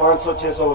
500-600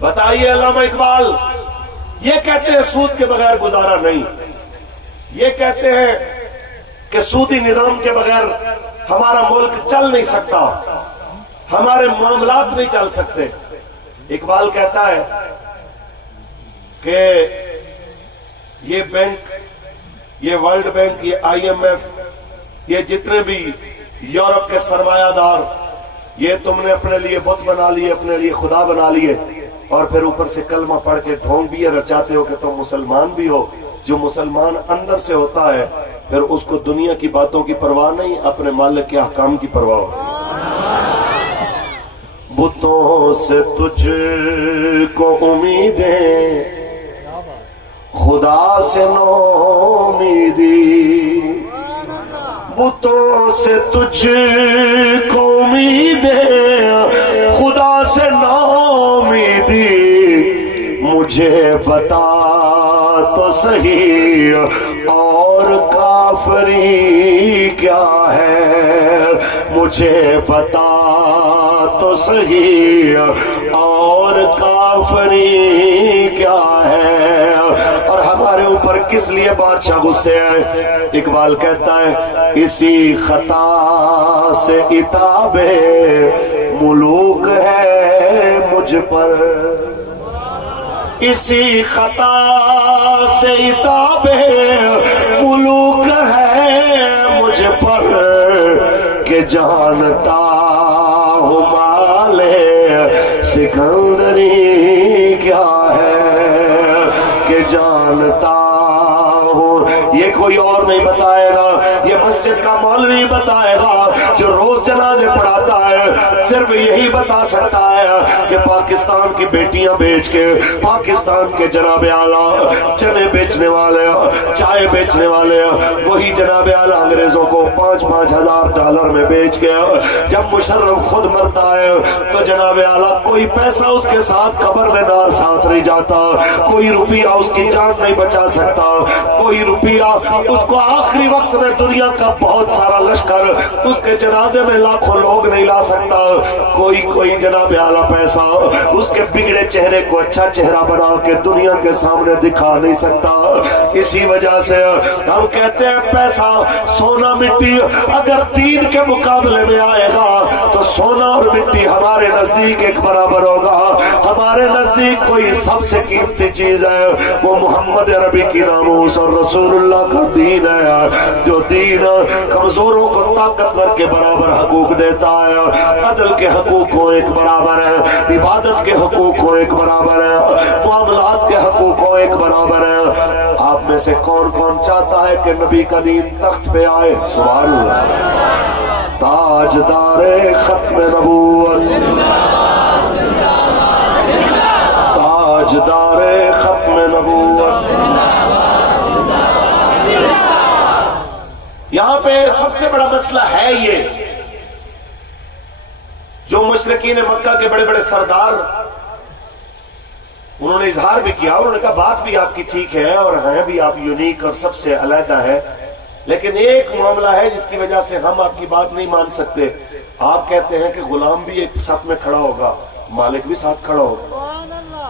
بتائیے علامہ اقبال یہ کہتے ہیں سود کے بغیر گزارا نہیں، یہ کہتے ہیں کہ سودی نظام کے بغیر ہمارا ملک چل نہیں سکتا، ہمارے معاملات نہیں چل سکتے۔ اقبال کہتا ہے کہ یہ بینک، یہ ورلڈ بینک، یہ آئی ایم ایف، یہ جتنے بھی یورپ کے سرمایہ دار، یہ تم نے اپنے لیے بت بنا لیے، اپنے لیے خدا بنا لیے، اور پھر اوپر سے کلمہ پڑھ کے ڈھونگ بھی یہ رچاتے ہو کہ تم مسلمان بھی ہو۔ جو مسلمان اندر سے ہوتا ہے پھر اس کو دنیا کی باتوں کی پرواہ نہیں، اپنے مالک کے احکام کی پرواہ ہوتی ہے۔ بتوں سے تجھ کو امیدیں، خدا سے نو امیدی، بتوں سے تجھ کو امیدیں، خدا سے نو امیدی، مجھے بتا تو صحیح اور کافری کیا ہے، مجھے بتا تو صحیح اور کافری کیا ہے۔ اور ہمارے اوپر کس لیے بادشاہ غصے ہیں؟ اقبال کہتا ہے اسی خطا سے عتاب ملوک ہے مجھ پر، اسی خطا سے عتاب ملوک ہے مجھ پر، کہ جانتا ہوں مالے سکندری کیا ہے، کہ جانتا ہوں۔ یہ کوئی اور نہیں بتائے گا، یہ مسجد کا مولوی بتائے گا جو روز جنازے پڑھاتا ہے، صرف یہی بتا سکتا ہے کہ پاکستان کی بیٹیاں بیچ کے، پاکستان کے جناب اعلیٰ چنے بیچنے والے، چائے بیچنے والے، وہی جناب اعلیٰ انگریزوں کو 5,000 ڈالر میں بیچ کے جب مشرف خود مرتا ہے تو جناب اعلیٰ کوئی پیسہ اس کے ساتھ قبر میں نہ ساتھ نہیں جاتا، کوئی روپیہ اس کی جان نہیں بچا سکتا، کوئی روپیہ اس کو آخری وقت میں دنیا کا بہت سارا لشکر اس کے جنازے میں لاکھوں لوگ نہیں لا سکتا، کوئی جناب اعلیٰ پیسہ اس کے بگڑے چہرے کو اچھا چہرہ بنا کے دنیا کے سامنے دکھا نہیں سکتا۔ اسی وجہ سے ہم کہتے ہیں پیسہ سونا مٹی اگر دین کے مقابلے میں آئے گا تو سونا اور مٹی ہمارے نزدیک ایک برابر ہوگا۔ ہمارے نزدیک کوئی سب سے قیمتی چیز ہے وہ محمد عربی کی ناموس اور رسول اللہ کا دین ہے، جو دین کمزوروں کو طاقتور کے برابر حقوق دیتا ہے، عدل کے حقوق کو ایک برابر ہے، عبادت کے حقوق کو ایک برابر ہے، معاملات کے حقوق کو ایک برابر ہے۔ آپ میں سے کون کون چاہتا ہے کہ نبی کا دین تخت پہ آئے؟ سبحان اللہ۔ تاجدار ختم نبوت، تاجدار ختم نبوت۔ یہاں پہ سب سے بڑا مسئلہ ہے یہ جو مشرکین مکہ کے بڑے بڑے سردار انہوں نے اظہار بھی کیا، انہوں نے کہا بات بھی آپ کی ٹھیک ہے اور ہیں بھی آپ یونیک اور سب سے علیحدہ ہے، لیکن ایک معاملہ ہے جس کی وجہ سے ہم آپ کی بات نہیں مان سکتے۔ آپ کہتے ہیں کہ غلام بھی ایک صف میں کھڑا ہوگا، مالک بھی ساتھ کھڑا ہوگا،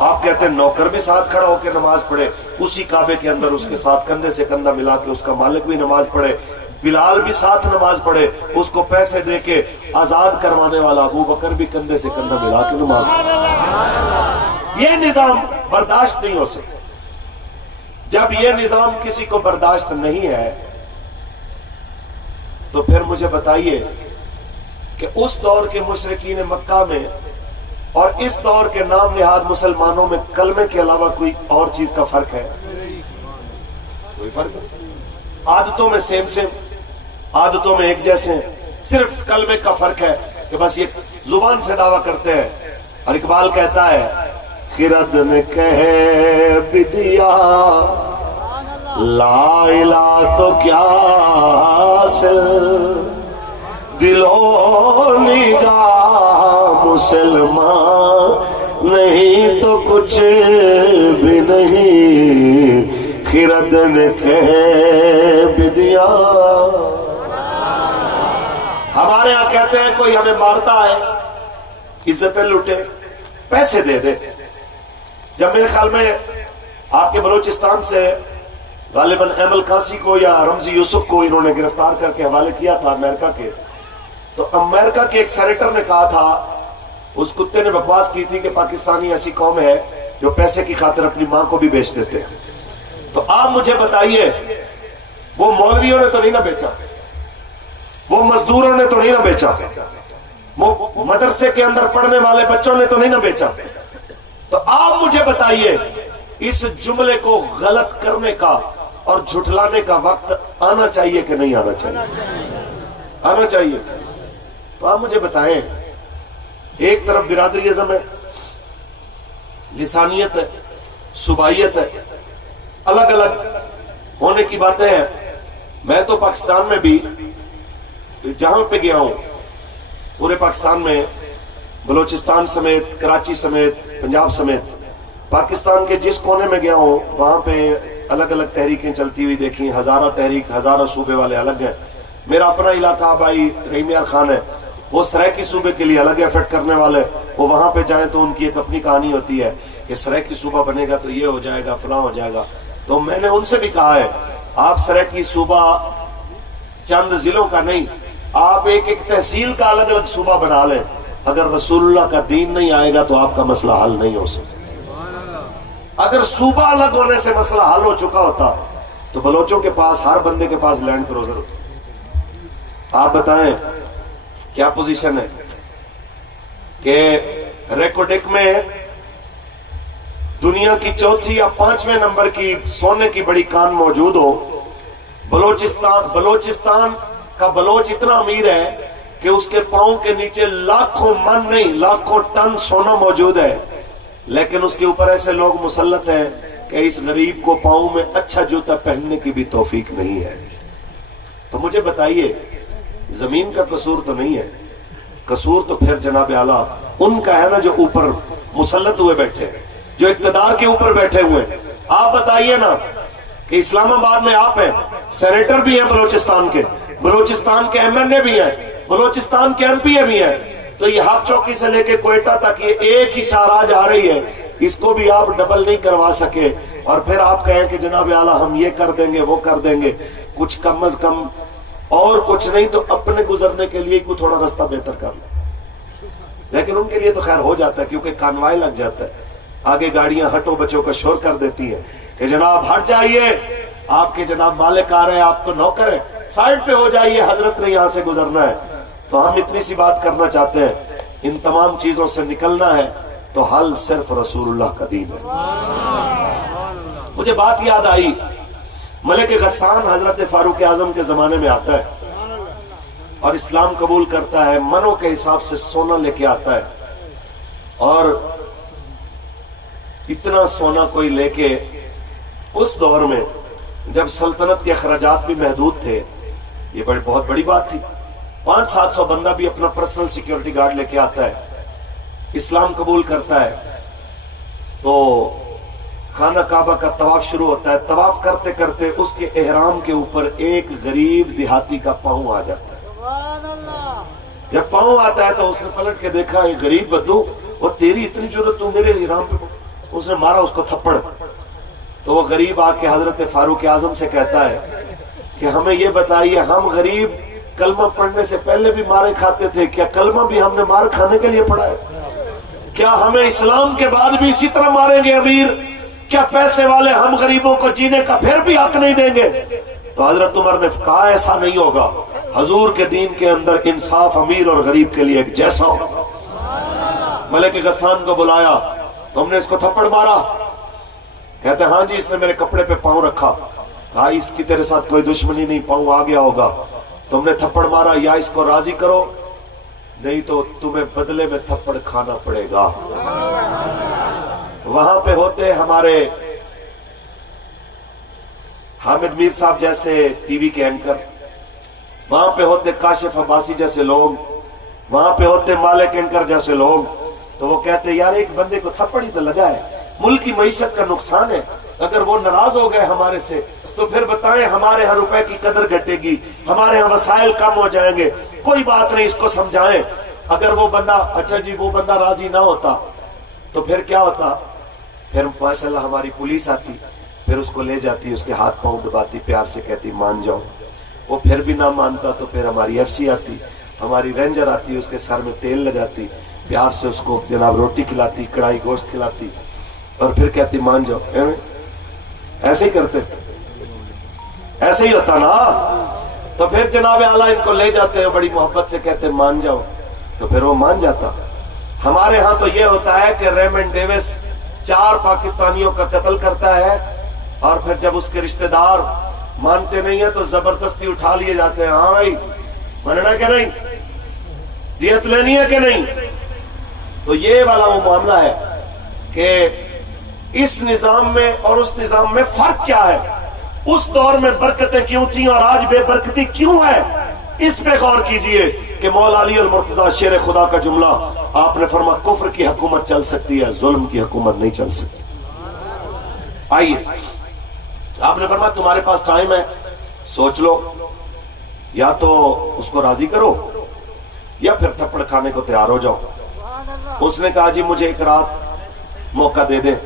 آپ کہتے ہیں نوکر بھی ساتھ کھڑا ہو کے نماز پڑھے، اسی کعبے کے اندر اس کے ساتھ کندھے سے کندھا ملا کے اس کا مالک بھی نماز پڑھے، بلال بھی ساتھ نماز پڑھے، اس کو پیسے دے کے آزاد کروانے والا ابو بکر بھی کندھے سے کندھا ملا کے نماز پڑھے۔ یہ نظام برداشت نہیں ہو سکتا۔ جب یہ نظام کسی کو برداشت نہیں ہے تو پھر مجھے بتائیے کہ اس دور کے مشرکین مکہ میں اور اس دور کے نام نہاد مسلمانوں میں کلمے کے علاوہ کوئی اور چیز کا فرق ہے؟ کوئی فرق نہیں۔ عادتوں میں سیم عادتوں میں ایک جیسے ہیں، صرف کلمے کا فرق ہے کہ بس یہ زبان سے دعویٰ کرتے ہیں۔ اور اقبال کہتا ہے خرد نے کہے بدیا لا الہ تو کیا حاصل، دل و نگاہ مسلمان نہیں تو کچھ بھی نہیں، خرد نے کہے بدیا۔ ہمارے ہاں کہتے ہیں کوئی ہمیں مارتا ہے عزتیں لوٹے، پیسے دے دے، جب میرے خیال میں آپ کے بلوچستان سے غالباً ایمل قاسی کو یا رمزی یوسف کو انہوں نے گرفتار کر کے حوالے کیا تھا امریکہ کے، تو امریکہ کے ایک سینیٹر نے کہا تھا، اس کتے نے بکواس کی تھی کہ پاکستانی ایسی قوم ہے جو پیسے کی خاطر اپنی ماں کو بھی بیچ دیتے ہیں۔ تو آپ مجھے بتائیے، وہ مولویوں نے تو نہیں نہ بیچا، وہ مزدوروں نے تو نہیں نہ بیچا، وہ مدرسے کے اندر پڑھنے والے بچوں نے تو نہیں نہ بیچا۔ تو آپ مجھے بتائیے، اس جملے کو غلط کرنے کا اور جھٹلانے کا وقت آنا چاہیے کہ نہیں آنا چاہیے؟ آنا چاہیے۔ تو آپ مجھے بتائیں، ایک طرف برادری ازم ہے، لسانیت ہے، صوبائیت ہے، الگ الگ ہونے کی باتیں ہیں۔ میں تو پاکستان میں بھی جہاں پہ گیا ہوں، پورے پاکستان میں، بلوچستان سمیت، کراچی سمیت، پنجاب سمیت، پاکستان کے جس کونے میں گیا ہوں وہاں پہ الگ الگ تحریکیں چلتی ہوئی دیکھی، ہزارہ تحریک، ہزارہ صوبے والے الگ ہیں۔ میرا اپنا علاقہ بھائی رحیم یار خان ہے، وہ سرائیکی صوبے کے لیے الگ ایفرٹ کرنے والے، وہ وہاں پہ جائیں تو ان کی ایک اپنی کہانی ہوتی ہے کہ سرائیکی صوبہ بنے گا تو یہ ہو جائے گا، فلاں ہو جائے گا۔ تو میں نے ان سے بھی کہا ہے، آپ سرائیکی صوبہ چند ضلعوں کا نہیں، آپ ایک ایک تحصیل کا الگ الگ صوبہ بنا لیں، اگر رسول اللہ کا دین نہیں آئے گا تو آپ کا مسئلہ حل نہیں ہو سکتا۔ اگر صوبہ الگ ہونے سے مسئلہ حل ہو چکا ہوتا تو بلوچوں کے پاس، ہر بندے کے پاس لینڈ کروزر ہوتا۔ آپ بتائیں کیا پوزیشن ہے کہ ریکوڈک میں دنیا کی چوتھی یا پانچویں نمبر کی سونے کی بڑی کان موجود ہو، بلوچستان کا بلوچ اتنا امیر ہے کہ اس کے پاؤں کے نیچے لاکھوں من نہیں، لاکھوں ٹن سونا موجود ہے، لیکن اس کے اوپر ایسے لوگ مسلط ہیں کہ اس غریب کو پاؤں میں اچھا جوتا پہننے کی بھی توفیق نہیں ہے۔ تو مجھے بتائیے، زمین کا قصور تو نہیں ہے، قصور تو پھر جناب اعلیٰ ان کا ہے نا جو اوپر مسلط ہوئے بیٹھے، جو اقتدار کے اوپر بیٹھے ہوئے۔ آپ بتائیے نا کہ اسلام آباد میں آپ ہیں، سینیٹر بھی ہیں بلوچستان کے ایم این اے بھی ہیں، بلوچستان کے ایم پی اے بھی ہیں، تو یہ ہاپ چوکی سے لے کے کوئٹہ تک یہ ایک ہی شاہراہ جا رہی ہے، اس کو بھی آپ ڈبل نہیں کروا سکے، اور پھر آپ کہیں کہ جناب اعلیٰ ہم یہ کر دیں گے وہ کر دیں گے۔ کچھ کم از کم اور کچھ نہیں تو اپنے گزرنے کے لیے کوئی تھوڑا راستہ بہتر کر لیں۔ لیکن ان کے لیے تو خیر ہو جاتا ہے کیونکہ کانوائے لگ جاتا ہے، آگے گاڑیاں ہٹو بچوں کا شور کر دیتی ہے کہ جناب ہٹ جائیے، آپ کے جناب مالک آ رہے ہیں، آپ تو نوکر ہیں، سائڈ پہ ہو جائیے، حضرت نے یہاں سے گزرنا ہے۔ تو ہم اتنی سی بات کرنا چاہتے ہیں، ان تمام چیزوں سے نکلنا ہے تو حل صرف رسول اللہ کا دین ہے۔ مجھے بات یاد آئی، ملک غسان حضرت فاروق اعظم کے زمانے میں آتا ہے اور اسلام قبول کرتا ہے، منوں کے حساب سے سونا لے کے آتا ہے، اور اتنا سونا کوئی لے کے، اس دور میں جب سلطنت کے اخراجات بھی محدود تھے، یہ بہت بڑی بات تھی، 500-700 بندہ بھی اپنا پرسنل سیکیورٹی گارڈ لے کے آتا ہے، اسلام قبول کرتا ہے، تو خانہ کعبہ کا طواف شروع ہوتا ہے۔ طواف کرتے کرتے اس کے احرام کے اوپر ایک غریب دیہاتی کا پاؤں آ جاتا ہے۔ جب پاؤں آتا ہے تو اس نے پلٹ کے دیکھا، ایک غریب بدو، وہ تیری اتنی ضرورت، تو میرے احرام پہ، اس نے مارا اس کو تھپڑ۔ تو وہ غریب آ کے حضرت فاروق اعظم سے کہتا ہے کہ ہمیں یہ بتائیے، ہم غریب کلمہ پڑھنے سے پہلے بھی مارے کھاتے تھے، کیا کلمہ بھی ہم نے مار کھانے کے لیے پڑھا ہے؟ کیا ہمیں اسلام کے بعد بھی اسی طرح ماریں گے امیر؟ کیا پیسے والے ہم غریبوں کو جینے کا پھر بھی حق نہیں دیں گے؟ تو حضرت عمر نے کہا ایسا نہیں ہوگا، حضور کے دین کے اندر انصاف امیر اور غریب کے لیے ایک جیسا ہوگا۔ ملک غسان کو بلایا، تم نے اس کو تھپڑ مارا؟ کہتے ہیں ہاں جی، اس نے میرے کپڑے پہ پاؤں رکھا۔ کہا اس کی تیرے ساتھ کوئی دشمنی نہیں، پاؤں آ گیا ہوگا، تم نے تھپڑ مارا، یا اس کو راضی کرو نہیں تو تمہیں بدلے میں تھپڑ کھانا پڑے گا۔ وہاں پہ ہوتے ہمارے حامد میر صاحب جیسے ٹی وی کے اینکر، وہاں پہ ہوتے کاشف عباسی جیسے لوگ، وہاں پہ ہوتے مالک اینکر جیسے لوگ، تو وہ کہتے یار ایک بندے کو تھپڑ ہی تو لگا ہے، ملک کی معیشت کا نقصان ہے، اگر وہ ناراض ہو گئے ہمارے سے تو پھر بتائیں ہمارے ہر روپے کی قدر گھٹے گی، ہمارے ہاں وسائل کم ہو جائیں گے، کوئی بات نہیں، اس کو سمجھائیں۔ اگر وہ بندہ، اچھا جی وہ بندہ راضی نہ ہوتا تو پھر کیا ہوتا پھر ماشاءاللہ ہماری پولیس آتی، پھر اس کو لے جاتی، اس کے ہاتھ پاؤں دباتی، پیار سے کہتی مان جاؤ، وہ پھر بھی نہ مانتا تو پھر ہماری ایف سی آتی، ہماری رینجر آتی، اس کے سر میں تیل لگاتی، پیار سے اس کو جناب روٹی کھلاتی، کڑھائی گوشت کھلاتی، اور پھر کہتی مان جاؤ۔ ایسے ہی کرتے، ایسے ہی ہوتا نا۔ تو پھر جناب اعلیٰ ان کو لے جاتے ہیں، بڑی محبت سے کہتے مان جاؤ، تو پھر وہ مان جاتا۔ ہمارے ہاں تو یہ ہوتا ہے کہ ریمنڈ ڈیوس 4 پاکستانیوں کا قتل کرتا ہے، اور پھر جب اس کے رشتہ دار مانتے نہیں ہیں تو زبردستی اٹھا لیے جاتے ہیں۔ ہاں بھائی ماننا کہ نہیں، دیت لینی ہے کہ نہیں؟ تو یہ والا وہ معاملہ ہے کہ اس نظام میں اور اس نظام میں فرق کیا ہے، اس دور میں برکتیں کیوں تھیں اور آج بے برکتی کیوں ہے، اس پہ غور کیجئے کہ مولا علی المرتضیٰ شیر خدا کا جملہ آپ نے فرمایا کفر کی حکومت چل سکتی ہے، ظلم کی حکومت نہیں چل سکتی۔ آئیے آپ نے فرمایا تمہارے پاس ٹائم ہے، سوچ لو، یا تو اس کو راضی کرو یا پھر تھپڑ کھانے کو تیار ہو جاؤ۔ اس نے کہا جی مجھے ایک رات موقع دے دیں،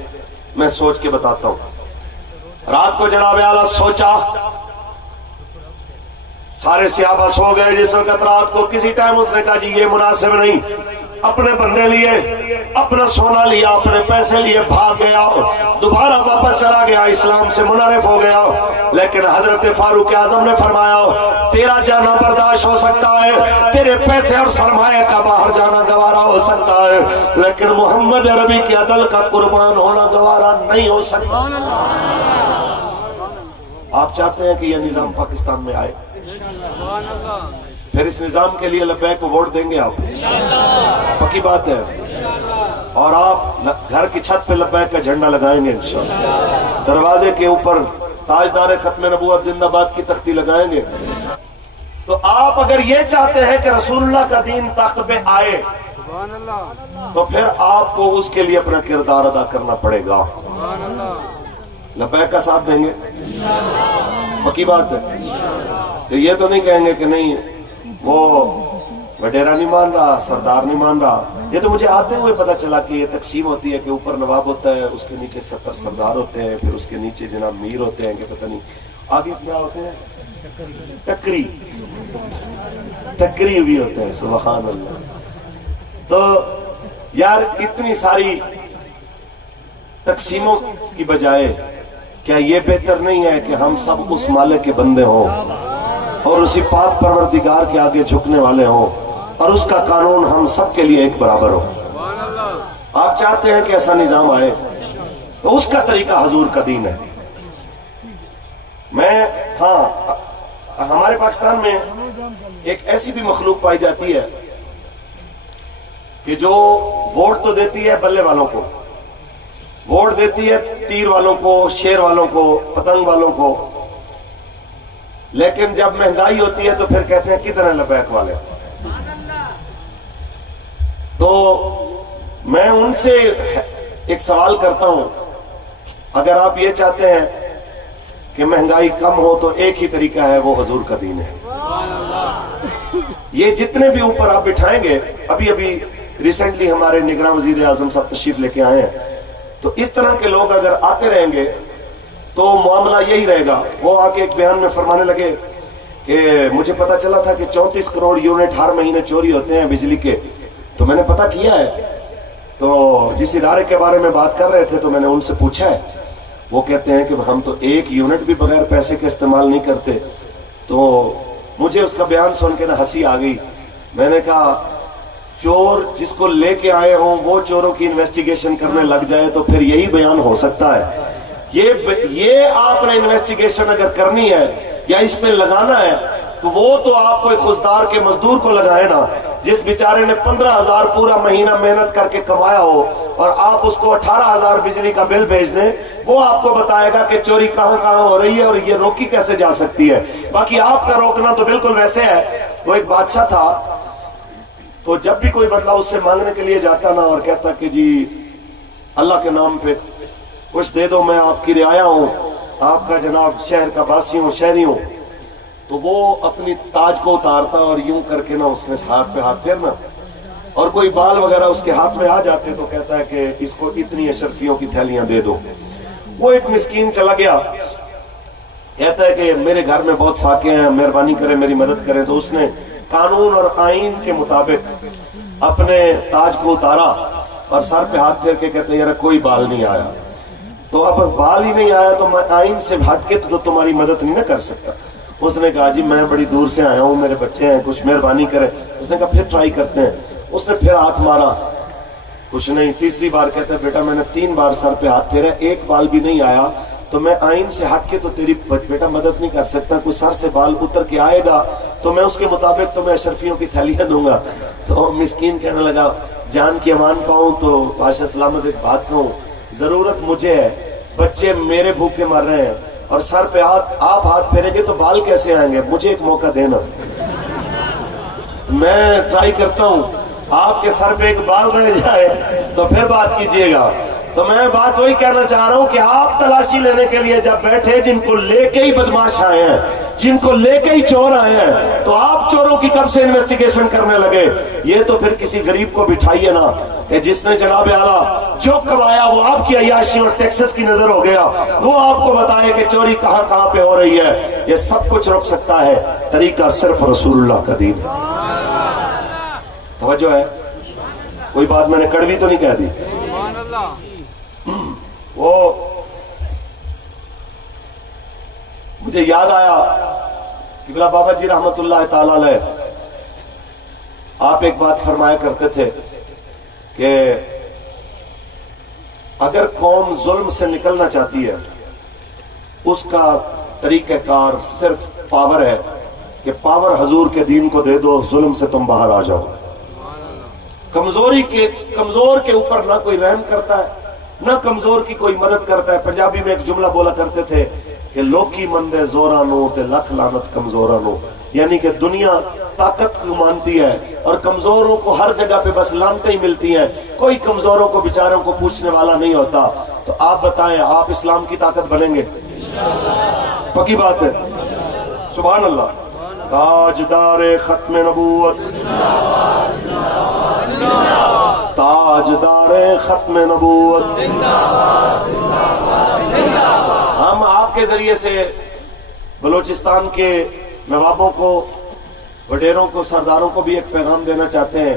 میں سوچ کے بتاتا ہوں۔ رات کو جناب اعلیٰ سوچا، سارے صحابہ سو گئے جس وقت رات کو، کسی ٹائم اس نے کہا جی یہ مناسب نہیں، اپنے بندے لیے، اپنا سونا لیا، اپنے پیسے لیے، بھاگ گیا، دوبارہ واپس چلا گیا، اسلام سے منحرف ہو گیا۔ لیکن حضرت فاروق اعظم نے فرمایا تیرا جانا برداشت ہو سکتا ہے، تیرے پیسے اور سرمایہ کا باہر جانا گوارا ہو سکتا ہے، لیکن محمد عربی کے عدل کا قربان ہونا گوارا نہیں ہو سکتا۔ آپ چاہتے ہیں کہ یہ نظام پاکستان میں آئے؟ پھر اس نظام کے لیے لبیک کو ووٹ دیں گے آپ؟ پکی بات ہے۔ اور آپ گھر کی چھت پہ لبیک کا جھنڈا لگائیں گے انشاءاللہ، دروازے کے اوپر تاجدار ختم نبوت زندہ باد کی تختی لگائیں گے۔ تو آپ اگر یہ چاہتے ہیں کہ رسول اللہ کا دین تخت پہ آئے تو پھر آپ کو اس کے لیے اپنا کردار ادا کرنا پڑے گا۔ لبیک کا ساتھ دیں گے؟ پکی بات ہے۔ تو یہ تو نہیں کہیں گے کہ نہیں وہ وڈیرا نہیں مان رہا، سردار نہیں مان رہا۔ یہ تو مجھے آتے ہوئے پتا چلا کہ یہ تقسیم ہوتی ہے کہ اوپر نواب ہوتا ہے، اس کے نیچے 70 سردار ہوتے ہیں، پھر اس کے نیچے جناب میر ہوتے ہیں کہ پتہ نہیں آگے کیا ہوتے ہیں، ٹکری بھی ہوتے ہیں۔ سبحان اللہ۔ تو یار اتنی ساری تقسیموں کی بجائے کیا یہ بہتر نہیں ہے کہ ہم سب اس مالک کے بندے ہوں اور اسی پاک پروردگار کے آگے جھکنے والے ہوں، اور اس کا قانون ہم سب کے لیے ایک برابر ہو؟ آپ چاہتے ہیں کہ ایسا نظام آئے تو اس کا طریقہ حضور کا دین ہے۔ ہاں ہمارے پاکستان میں ایک ایسی بھی مخلوق پائی جاتی ہے کہ جو ووٹ تو دیتی ہے بلے والوں کو، ووٹ دیتی ہے تیر والوں کو، شیر والوں کو، پتنگ والوں کو، لیکن جب مہنگائی ہوتی ہے تو پھر کہتے ہیں کدھر ہیں لبیک والے۔ تو میں ان سے ایک سوال کرتا ہوں، اگر آپ یہ چاہتے ہیں کہ مہنگائی کم ہو تو ایک ہی طریقہ ہے، وہ حضور کا دین ہے۔ یہ جتنے بھی اوپر آپ بٹھائیں گے، ابھی ریسنٹلی ہمارے نگراں وزیر اعظم صاحب تشریف لے کے آئے ہیں، تو اس طرح کے لوگ اگر آتے رہیں گے تو معاملہ یہی رہے گا۔ وہ آ کے ایک بیان میں فرمانے لگے کہ مجھے پتا چلا تھا کہ 34 کروڑ یونٹ ہر مہینے چوری ہوتے ہیں بجلی کے، تو میں نے پتا کیا ہے، تو جس ادارے کے بارے میں بات کر رہے تھے تو میں نے ان سے پوچھا ہے، وہ کہتے ہیں کہ ہم تو 1 یونٹ بھی بغیر پیسے کے استعمال نہیں کرتے۔ تو مجھے اس کا بیان سن کے نا ہنسی آ گئی۔ میں نے کہا چور جس کو لے کے آئے ہوں وہ چوروں کی انویسٹیگیشن کرنے لگ جائے تو پھر یہی بیان ہو سکتا ہے۔ یہ آپ نے انویسٹیگیشن اگر کرنی ہے یا اس پہ لگانا ہے تو وہ تو آپ کو ایک خوددار کے مزدور کو لگائے نا، جس بیچارے نے 15,000 پورا مہینہ محنت کر کے کمایا ہو اور آپ اس کو 18,000 بجلی کا بل بھیج دیں، وہ آپ کو بتائے گا کہ چوری کہاں کہاں ہو رہی ہے اور یہ روکی کیسے جا سکتی ہے۔ باقی آپ کا روکنا تو بالکل ویسے ہے۔ وہ ایک بادشاہ تھا، تو جب بھی کوئی بندہ اس سے مانگنے کے لیے جاتا نا اور کہتا کہ جی اللہ کے نام پہ کچھ دے دو، میں آپ کی رعایا ہوں، آپ کا جناب شہر کا باسی ہوں، شہری ہوں، تو وہ اپنی تاج کو اتارتا اور یوں کر کے نا اس میں ہاتھ پہ ہاتھ پھیرنا اور کوئی بال وغیرہ اس کے ہاتھ میں آ جاتے تو کہتا ہے کہ اس کو اتنی اشرفیوں کی تھیلیاں دے دو. وہ ایک مسکین چلا گیا, کہتا ہے کہ میرے گھر میں بہت فاقے ہیں, مہربانی کریں میری مدد کریں. تو اس نے قانون اور آئین کے مطابق اپنے تاج کو اتارا اور سر پہ ہاتھ پھیر کے کہتے یار کوئی بال نہیں آیا. تو اب بال ہی نہیں آیا تو میں آئین سے ہٹ کے تو تمہاری مدد نہیں نہ کر سکتا. اس نے کہا جی میں بڑی دور سے آیا ہوں, میرے بچے ہیں, کچھ مہربانی کریں. اس نے کہا پھر ٹرائی کرتے ہیں. اس نے پھر ہاتھ مارا, کچھ نہیں. تیسری بار کہتا ہے بیٹا میں نے 3 بار سر پہ ہاتھ پھیرا, ایک بال بھی نہیں آیا, تو میں آئین سے ہٹ کے تو تیری بیٹا مدد نہیں کر سکتا. کوئی سر سے بال اتر کے آئے گا تو میں اس کے مطابق تمہیں اشرفیوں کی تھیلیاں دوں گا. تو مسکین کہنے لگا جان کی امان پاؤں تو بادشاہ سلامت ایک بات کہوں, ضرورت مجھے ہے, بچے میرے بھوکے مر رہے ہیں, اور سر پہ آپ ہاتھ پھیریں گے تو بال کیسے آئیں گے؟ مجھے ایک موقع دینا, میں ٹرائی کرتا ہوں. آپ کے سر پہ ایک بال رہ جائے تو پھر بات کیجئے گا. تو میں بات وہی کہنا چاہ رہا ہوں کہ آپ تلاشی لینے کے لیے جب بیٹھے, جن کو لے کے ہی بدماش آئے ہیں, جن کو لے کے ہی چور آئے ہیں, تو آپ چوروں کی کب سے انویسٹیگیشن کرنے لگے؟ یہ تو پھر کسی غریب کو بٹھائیے نا کہ جس نے جناب اعلیٰ جو کمایا وہ آپ کی عیاشی اور ٹیکسز کی نظر ہو گیا, وہ آپ کو بتائے کہ چوری کہاں کہاں پہ ہو رہی ہے. یہ سب کچھ رک سکتا ہے طریقہ صرف رسول اللہ کا دین. توجہ ہے؟ کوئی بات میں نے کڑوی تو نہیں کہہ دی. وہ مجھے یاد آیا قبلہ بابا جی رحمت اللہ تعالی علیہ, آپ ایک بات فرمایا کرتے تھے کہ اگر قوم ظلم سے نکلنا چاہتی ہے اس کا طریقہ کار صرف پاور ہے کہ پاور حضور کے دین کو دے دو, ظلم سے تم باہر آ جاؤ. کمزور کے اوپر نہ کوئی رحم کرتا ہے, نہ کمزور کی کوئی مدد کرتا ہے. پنجابی میں ایک جملہ بولا کرتے تھے کہ لوکی مندے زورانو تے لکھ لعنت کمزورانو, یعنی کہ دنیا طاقت کو مانتی ہے اور کمزوروں کو ہر جگہ پہ بس لانتیں ہی ملتی ہیں, کوئی کمزوروں کو بیچاروں کو پوچھنے والا نہیں ہوتا. تو آپ بتائیں آپ اسلام کی طاقت بنیں گے؟ پکی بات ہے. سبحان اللہ. تاجدار ختم نبوت, تاجدار ختم نبوت, ہم آپ کے ذریعے سے بلوچستان کے نوابوں کو, وڈیروں کو, سرداروں کو بھی ایک پیغام دینا چاہتے ہیں.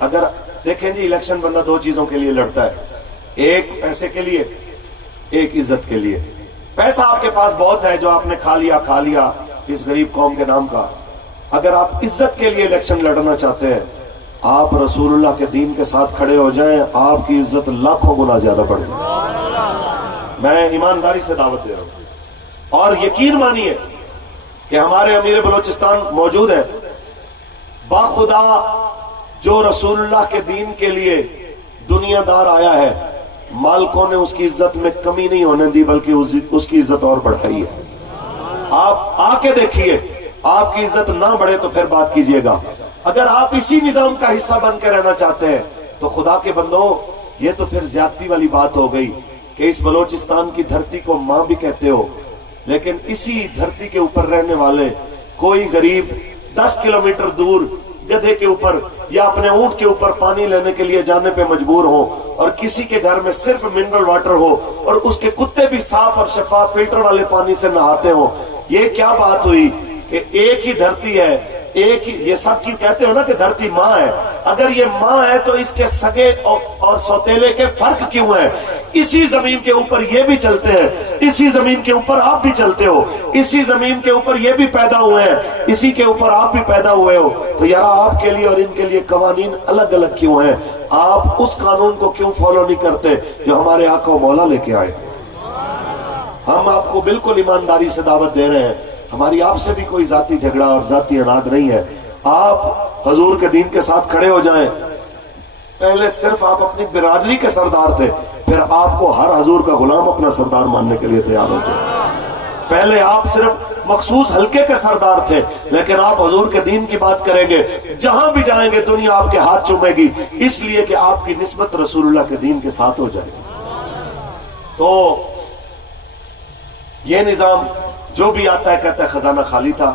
اگر دیکھیں جی الیکشن بندہ 2 چیزوں کے لیے لڑتا ہے, ایک پیسے کے لیے, ایک عزت کے لیے. پیسہ آپ کے پاس بہت ہے جو آپ نے کھا لیا اس غریب قوم کے نام کا. اگر آپ عزت کے لیے الیکشن لڑنا چاہتے ہیں, آپ رسول اللہ کے دین کے ساتھ کھڑے ہو جائیں, آپ کی عزت لاکھوں گنا زیادہ بڑھ جائے. میں ایمانداری سے دعوت دے رہا ہوں, اور یقین مانیے کہ ہمارے امیر بلوچستان موجود ہیں, باخدا جو رسول اللہ کے دین کے لیے دنیا دار آیا ہے, مالکوں نے اس کی عزت میں کمی نہیں ہونے دی بلکہ اس کی عزت اور بڑھائی ہے. آپ آ کے دیکھیے, آپ کی عزت نہ بڑھے تو پھر بات کیجئے گا. اگر آپ اسی نظام کا حصہ بن کے رہنا چاہتے ہیں تو خدا کے بندوں یہ تو پھر زیادتی والی بات ہو گئی کہ اس بلوچستان کی دھرتی کو ماں بھی کہتے ہو, لیکن اسی دھرتی کے اوپر رہنے والے کوئی غریب 10 کلومیٹر دور گدھے کے اوپر یا اپنے اونٹ کے اوپر پانی لینے کے لیے جانے پہ مجبور ہو, اور کسی کے گھر میں صرف منرل واٹر ہو اور اس کے کتے بھی صاف اور شفاف فلٹر والے پانی سے نہاتے ہو. یہ کیا بات ہوئی کہ ایک ہی دھرتی ہے, ایک ہی, یہ سب کی کہتے ہو نا کہ دھرتی ماں ہے. اگر یہ ماں ہے تو اس کے سگے اور سوتیلے کے فرق کیوں ہے؟ اسی زمین کے اوپر یہ بھی چلتے ہیں, اسی زمین کے اوپر آپ بھی چلتے ہو, اسی زمین کے اوپر یہ بھی پیدا ہوئے ہیں, اسی کے اوپر آپ بھی پیدا ہوئے ہو. تو یار آپ کے لیے اور ان کے لیے قوانین الگ الگ کیوں ہیں؟ آپ اس قانون کو کیوں فالو نہیں کرتے جو ہمارے آقا و مولا لے کے آئے؟ ہم آپ کو بالکل ایمانداری سے دعوت دے رہے ہیں, ہماری آپ سے بھی کوئی ذاتی جھگڑا اور ذاتی اناد نہیں ہے. آپ حضور کے دین کے ساتھ کھڑے ہو جائیں. پہلے صرف آپ اپنی برادری کے سردار تھے, پھر آپ کو ہر حضور کا غلام اپنا سردار ماننے کے لیے تیار ہو جائے. پہلے آپ صرف مخصوص حلقے کے سردار تھے, لیکن آپ حضور کے دین کی بات کریں گے, جہاں بھی جائیں گے دنیا آپ کے ہاتھ چومے گی, اس لیے کہ آپ کی نسبت رسول اللہ کے دین کے ساتھ ہو جائے. تو یہ نظام جو بھی آتا ہے کہتا ہے خزانہ خالی تھا,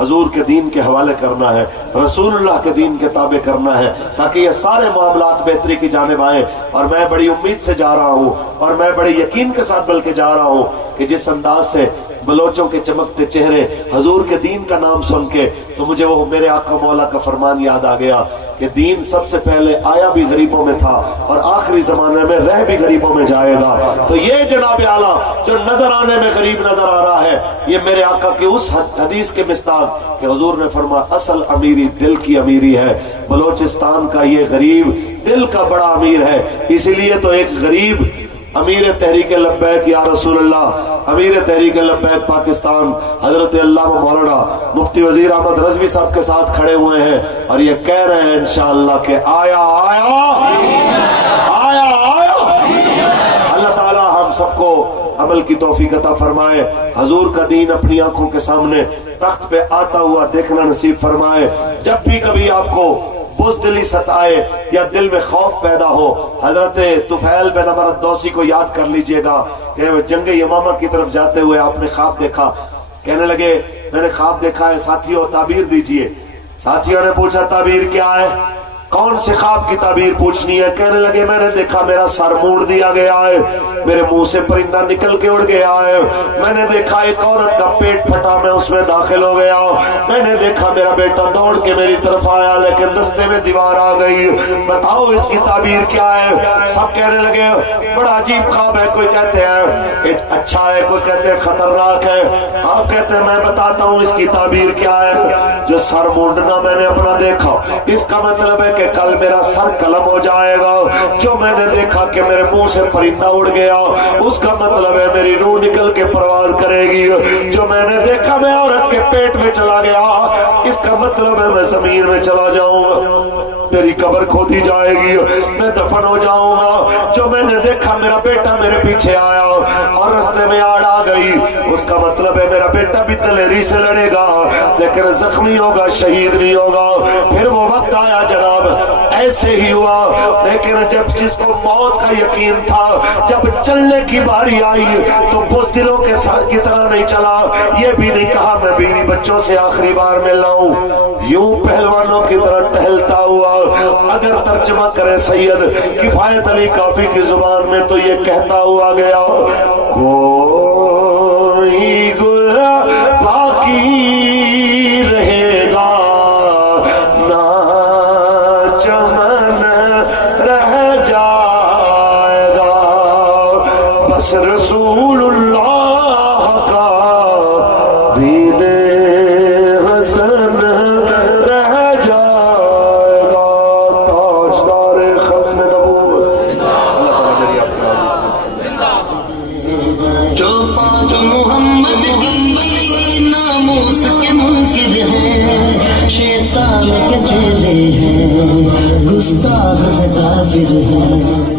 حضور کے دین کے حوالے کرنا ہے، رسول اللہ کے دین کے تابع کرنا ہے، تاکہ یہ سارے معاملات بہتری کی جانب آئیں۔ اور میں بڑی امید سے جا رہا ہوں اور میں بڑے یقین کے ساتھ بلکہ جا رہا ہوں کہ جس انداز سے بلوچوں کے چمکتے چہرے حضور کے دین کا نام سن کے، تو مجھے وہ میرے آقا مولا کا فرمان یاد آ گیا کہ دین سب سے پہلے آیا بھی غریبوں میں تھا اور آخری زمانے میں رہ بھی غریبوں میں جائے گا۔ تو یہ جناب اعلیٰ جو نظر آنے میں غریب نظر آ رہا ہے، یہ میرے آقا کی اس حدیث کے مصداق کہ حضور نے فرمایا اصل امیری دل کی امیری ہے، بلوچستان کا یہ غریب دل کا بڑا امیر ہے۔ اسی لیے تو ایک غریب امیر تحریک لبیک یا رسول اللہ، امیر تحریک لبیک پاکستان حضرت علامہ مولانا مفتی وزیر احمد رضوی صاحب کے ساتھ کھڑے ہوئے ہیں اور یہ کہہ رہے ہیں انشاءاللہ کہ آیا آیا آیا آیا۔ اللہ تعالی ہم سب کو عمل کی توفیق عطا فرمائے، حضور کا دین اپنی آنکھوں کے سامنے تخت پہ آتا ہوا دیکھنا نصیب فرمائے۔ جب بھی کبھی آپ کو بزدلی ستائے یا دل میں خوف پیدا ہو، حضرت طفیل بن عمر الدوسی کو یاد کر لیجئے گا کہ جنگ یمامہ کی طرف جاتے ہوئے آپ نے خواب دیکھا، کہنے لگے میں نے خواب دیکھا ہے ساتھیوں تعبیر دیجئے۔ ساتھیوں نے پوچھا تعبیر کیا ہے، کون سے خواب کی تعبیر پوچھنی ہے؟ کہنے لگے میں نے دیکھا میرا سر موڑ دیا گیا ہے، میرے منہ سے پرندہ نکل کے اڑ گیا ہے، میں نے دیکھا ایک عورت کا پیٹ پھٹا میں اس میں داخل ہو گیا، میں نے دیکھا میرا بیٹا دوڑ کے میری طرف آیا لیکن رستے میں دیوار آ گئی، بتاؤ اس کی تعبیر کیا ہے؟ سب کہنے لگے بڑا عجیب خواب ہے، کوئی کہتے ہیں اچھا ہے، کوئی کہتے ہیں خطرناک ہے۔ آپ کہتے ہیں میں بتاتا ہوں اس کی تعبیر کیا ہے۔ جو سر مونڈنا میں نے اپنا دیکھا، اس کا مطلب ہے کہ کل میرا سر قلم ہو جائے گا۔ جو میں نے دیکھا کہ میرے منہ سے پرندہ اڑ گیا، اس کا مطلب ہے میری روح نکل کے پرواز کرے گی۔ جو میں نے دیکھا میں عورت کے پیٹ میں چلا گیا، اس کا مطلب ہے میں زمین میں چلا جاؤں گا، میری قبر کھودی جائے گی، میں دفن ہو جاؤں گا۔ جو میں نے دیکھا میرا بیٹا میرے پیچھے آیا اور رستے میں آڑ آ گئی، اس کا مطلب ہے میرا بیٹا بھی دلیری سے لڑے گا لیکن زخمی ہوگا، شہید نہیں ہوگا۔ پھر وہ وقت آیا جناب، ایسے ہی ہوا، لیکن جب جس کو موت کا یقین تھا، جب چلنے کی باری آئی تو بزدلوں کے ساتھ کی طرح نہیں چلا، یہ بھی نہیں کہا میں بیوی بچوں سے آخری بار ملنا ہوں، یوں پہلوانوں کی طرح ٹہلتا ہوا۔ اگر ترجمہ کرے سید کفایت علی کافی کی زبان میں تو یہ کہتا ہوا گیا، کوئی گل باقی رہے گا نہ چمن رہ جائے گا، بس رسول اللہ کا دین حسن رہ جائے گا، تاجدار ختم نبوت۔ جو پاک محمد کی ناموس کے منکر ہیں، شیطان کے چیلے ہیں، گستاخ کافر ہیں۔